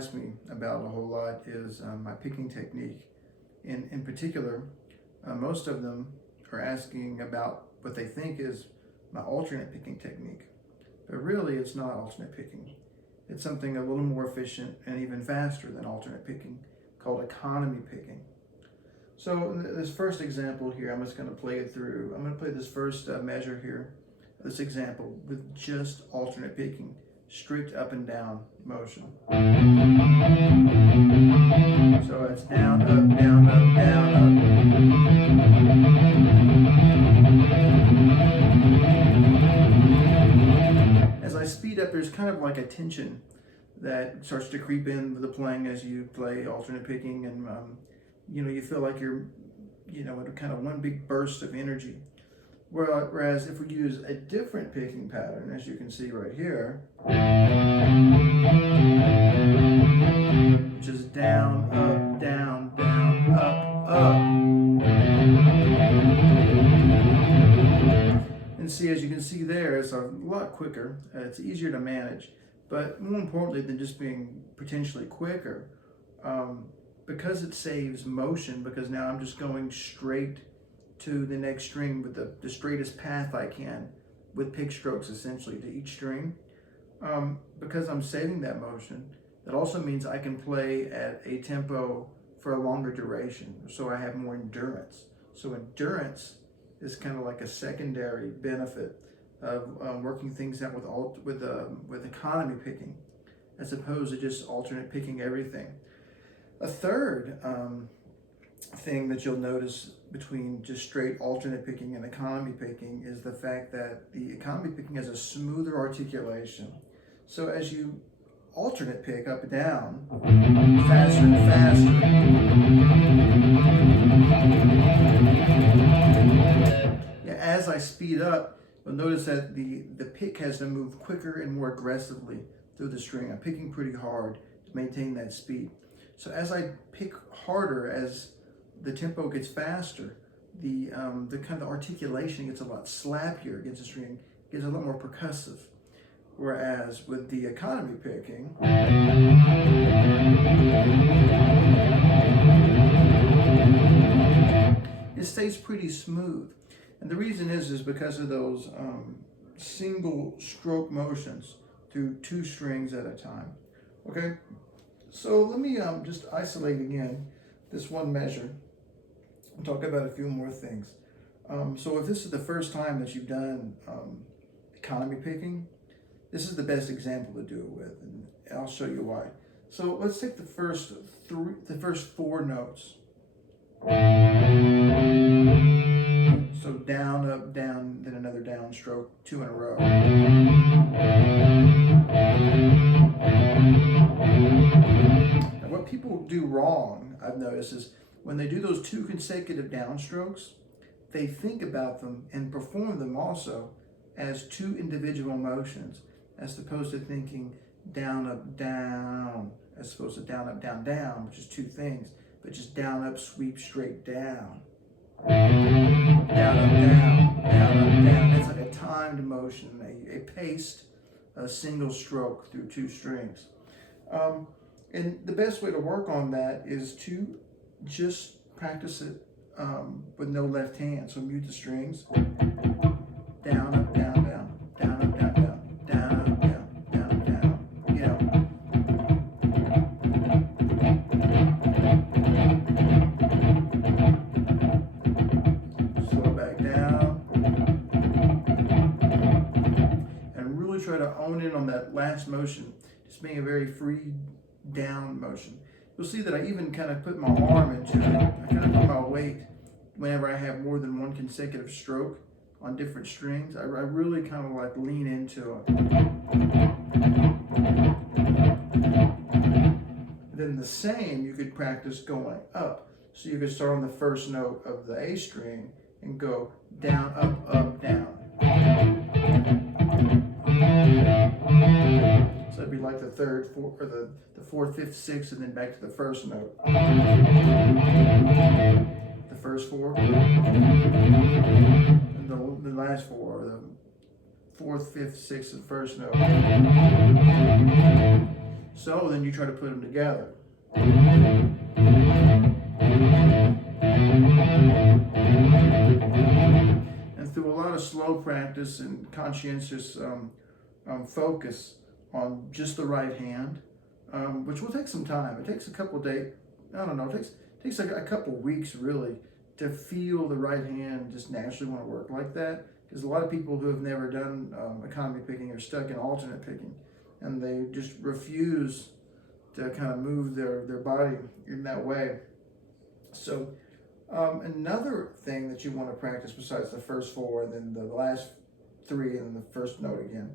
ask me about a whole lot is my picking technique. In particular, most of them are asking about what they think is my alternate picking technique. But really, it's not alternate picking. It's something a little more efficient and even faster than alternate picking, called economy picking. So this first example here, I'm just going to play it through. I'm going to play this first measure here, this example, with just alternate picking, strict up and down motion. So it's down, up, down, up, down, up. As I speed up, there's kind of like a tension that starts to creep in with the playing as you play alternate picking, and you feel like you're in kind of one big burst of energy. Whereas if we use a different picking pattern, as you can see right here, which is down, up, down, down, up, up. And see, as you can see there, it's a lot quicker. It's easier to manage. But more importantly than just being potentially quicker, because it saves motion, because now I'm just going straight to the next string with the straightest path I can with pick strokes essentially to each string. Because I'm saving that motion, that also means I can play at a tempo for a longer duration, so I have more endurance. So endurance is kind of like a secondary benefit of working things out with economy picking, as opposed to just alternate picking everything. A third thing that you'll notice between just straight alternate picking and economy picking is the fact that the economy picking has a smoother articulation. So as you alternate pick up and down, faster and faster, as I speed up, you'll notice that the pick has to move quicker and more aggressively through the string. I'm picking pretty hard to maintain that speed. So as I pick harder, as the tempo gets faster, the kind of articulation gets a lot slappier against the string, gets a lot more percussive. Whereas with the economy picking, it stays pretty smooth. And the reason is because of those single stroke motions through two strings at a time. Okay, so let me just isolate again this one measure and talk about a few more things. So if this is the first time that you've done economy picking, this is the best example to do it with, and I'll show you why. So let's take the first four notes. So down, up, down, then another down stroke, two in a row. Now what people do wrong, I've noticed, is when they do those two consecutive downstrokes, they think about them and perform them also as two individual motions, as opposed to thinking down, up, down, as opposed to down, up, down, down, which is two things, but just down, up, sweep, straight down. Down, up, down, down, up, down. It's like a timed motion, a paced, a single stroke through two strings. And the best way to work on that is to just practice it with no left hand. So mute the strings. Down, up, down, down, down, up, down, down, down, up, down, down, up, down. Slow back down. And really try to own in on that last motion, just being a very free down motion. You'll see that I even kind of put my arm into it. I kind of put my weight whenever I have more than one consecutive stroke on different strings. I really kind of like lean into it. Then the same you could practice going up. So you could start on the first note of the A string and go down, up, up, down. So it'd be like the third, fourth, or the fourth, fifth, sixth, and then back to the first note. The first four, and the last four, the fourth, fifth, sixth, and first note. So then you try to put them together. And through a lot of slow practice and conscientious focus on just the right hand, which will take some time. It takes a couple of days. I don't know. It takes like a couple of weeks really to feel the right hand just naturally want to work like that. Because a lot of people who have never done economy picking are stuck in alternate picking, and they just refuse to kind of move their body in that way. So another thing that you want to practice besides the first four and then the last three and then the first note again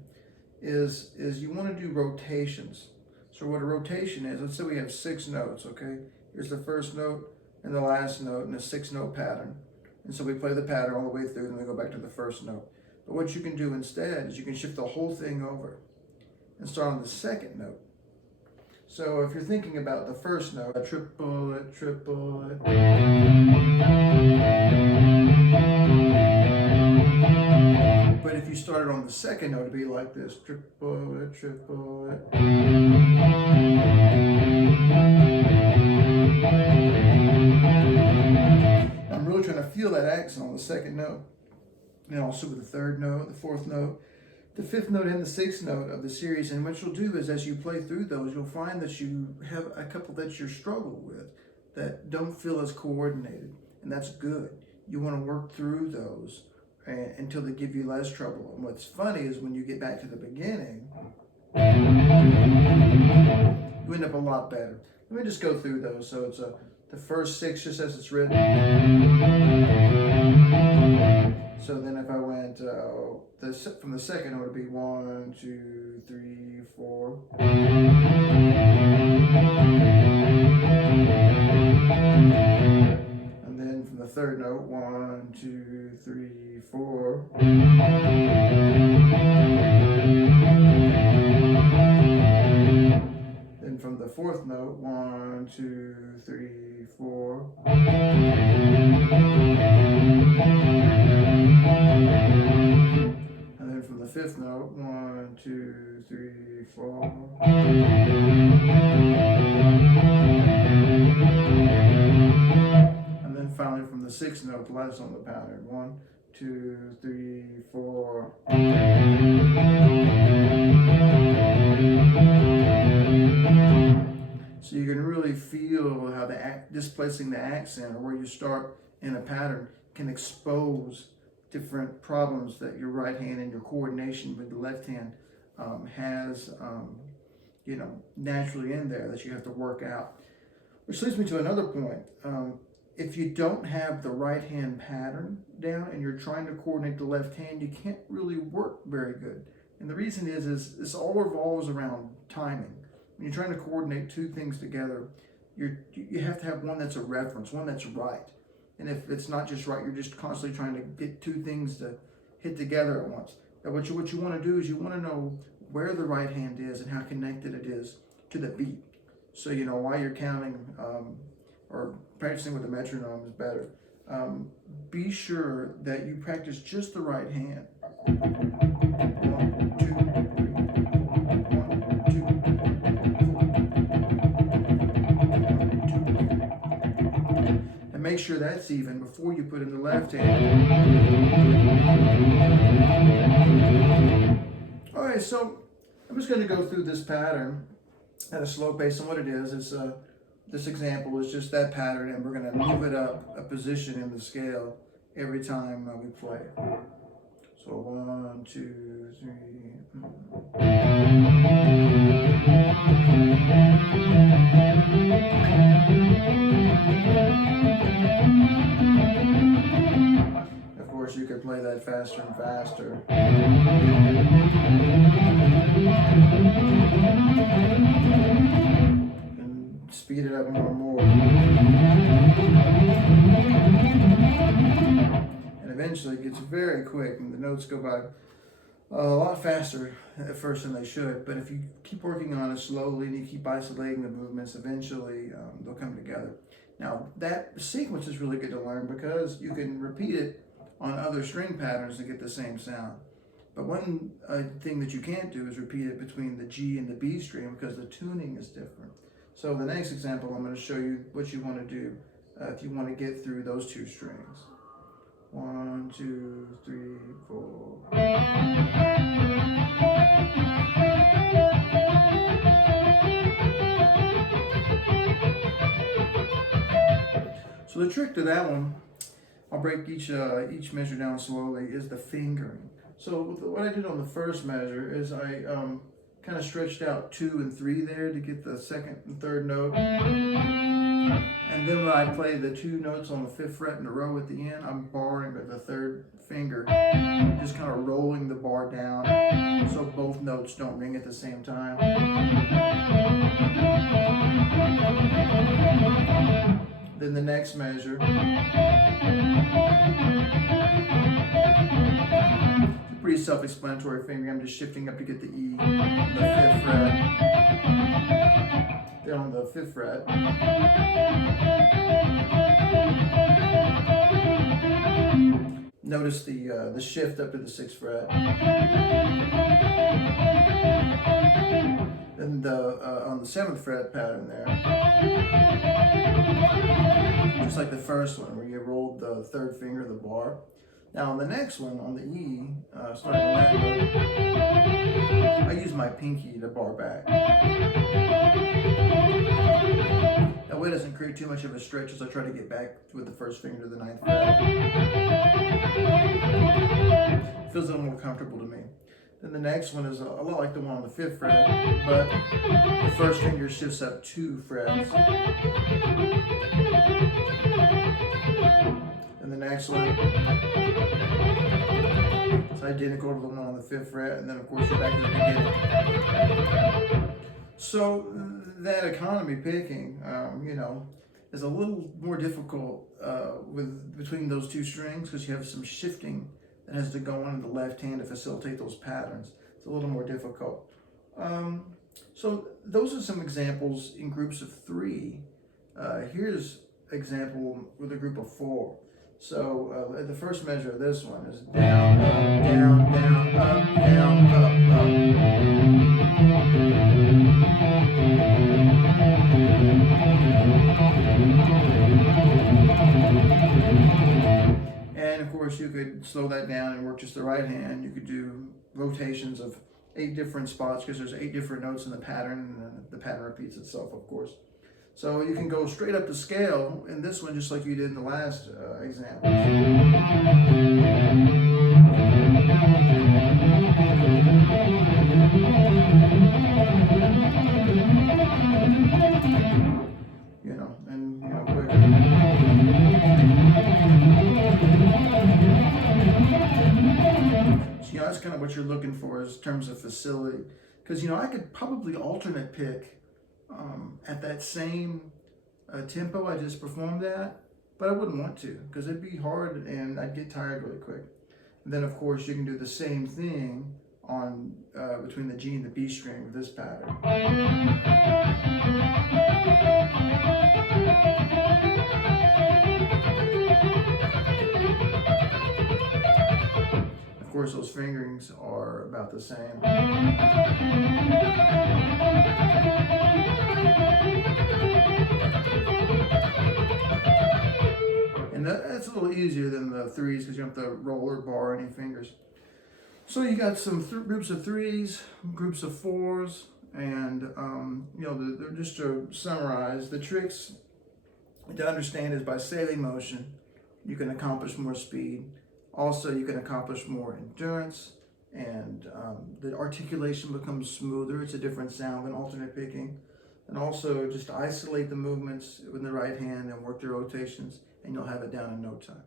is you want to do rotations. So what a rotation is, let's say we have 6 notes, okay? Here's the first note and the last note in a 6-note pattern. And so we play the pattern all the way through, and then we go back to the first note. But what you can do instead is you can shift the whole thing over and start on the second note. So if you're thinking about the first note, a triplet, triplet. But if you started on the second note, it'd be like this, triplet, triplet. I'm really trying to feel that accent on the second note. And also with the third note, the fourth note, the fifth note, and the sixth note of the series. And what you'll do is as you play through those, you'll find that you have a couple that you struggle with that don't feel as coordinated. And that's good. You want to work through those until they give you less trouble. And what's funny is when you get back to the beginning, you end up a lot better. Let me just go through those. So it's the first 6 just as it's written. So then if I went from the second, it would be 1, 2, 3, 4. And then from the third note, 1, 2, 3, 4. Then from the fourth note, 1, 2, 3, 4. And then from the fifth note, 1, 2, 3, 4. And then finally from the sixth note, the last on the pattern, 1, 2, 3, 4. So you can really feel how displacing the accent or where you start in a pattern can expose different problems that your right hand and your coordination with the left hand has, naturally in there that you have to work out. Which leads me to another point. If you don't have the right hand pattern down and you're trying to coordinate the left hand, you can't really work very good. And the reason is this all revolves around timing. When you're trying to coordinate two things together, you have to have one that's a reference, one that's right. And if it's not just right, you're just constantly trying to get two things to hit together at once. Now what you want to do is you want to know where the right hand is and how connected it is to the beat. So, while you're counting or practicing with the metronome is better, be sure that you practice just the right hand. 1, 2, 3, 1, 2, 3. And make sure that's even before you put in the left hand. All right, so I'm just going to go through this pattern at a slow pace, and what it is this example is just that pattern, and we're going to move it up a position in the scale every time we play. So 1, 2, 3. Of course, you could play that faster and faster. And speed it up more and more. And eventually it gets very quick and the notes go by a lot faster at first than they should. But if you keep working on it slowly and you keep isolating the movements, eventually they'll come together. Now, that sequence is really good to learn because you can repeat it on other string patterns to get the same sound. But one thing that you can't do is repeat it between the G and the B string because the tuning is different. So the next example, I'm going to show you what you want to do if you want to get through those two strings. 1, 2, 3, 4. So the trick to that one, I'll break each measure down slowly, is the fingering. So what I did on the first measure is I kind of stretched out 2 and 3 there to get the second and third note. And then when I play the 2 notes on the 5th fret in a row at the end, I'm barring with the 3rd finger, just kind of rolling the bar down so both notes don't ring at the same time. Then the next measure, pretty self-explanatory fingering. I'm just shifting up to get the E on the 5th fret. Then on the 5th fret. Notice the shift up to the 6th fret. Then on the 7th fret pattern there. Just like the first one where you rolled the 3rd finger of the bar. Now on the next one, on the E, starting on that note, I use my pinky to bar back. That way it doesn't create too much of a stretch as I try to get back with the 1st finger to the 9th fret. Feels a little more comfortable to me. Then the next one is a lot like the one on the 5th fret, but the 1st finger shifts up 2 frets. And the next one is identical to the one on the 5th fret, and then of course you're back to the beginning. So that economy picking, is a little more difficult between those two strings because you have some shifting that has to go on in the left hand to facilitate those patterns. It's a little more difficult. So those are some examples in groups of 3. Here's example with a group of 4. So the first measure of this one is down, up, down, down, up, down, up, up. And of course you could slow that down and work just the right hand. You could do rotations of 8 different spots because there's 8 different notes in the pattern, and the pattern repeats itself, of course. So you can go straight up to scale in this one just like you did in the last example. Quick. So, that's kind of what you're looking for in terms of facility. Because, I could probably alternate pick at that same tempo I just performed at, but I wouldn't want to because it'd be hard and I'd get tired really quick. And then of course you can do the same thing on between the G and the B string with this pattern. Of course those fingerings are about the same. And that's a little easier than the 3s because you don't have to roll or bar any fingers. So you got some groups of 3s, groups of 4s, and just to summarize, the tricks to understand is by saving motion, you can accomplish more speed. Also, you can accomplish more endurance, and the articulation becomes smoother. It's a different sound than alternate picking. And also just isolate the movements with the right hand and work the rotations, and you'll have it down in no time.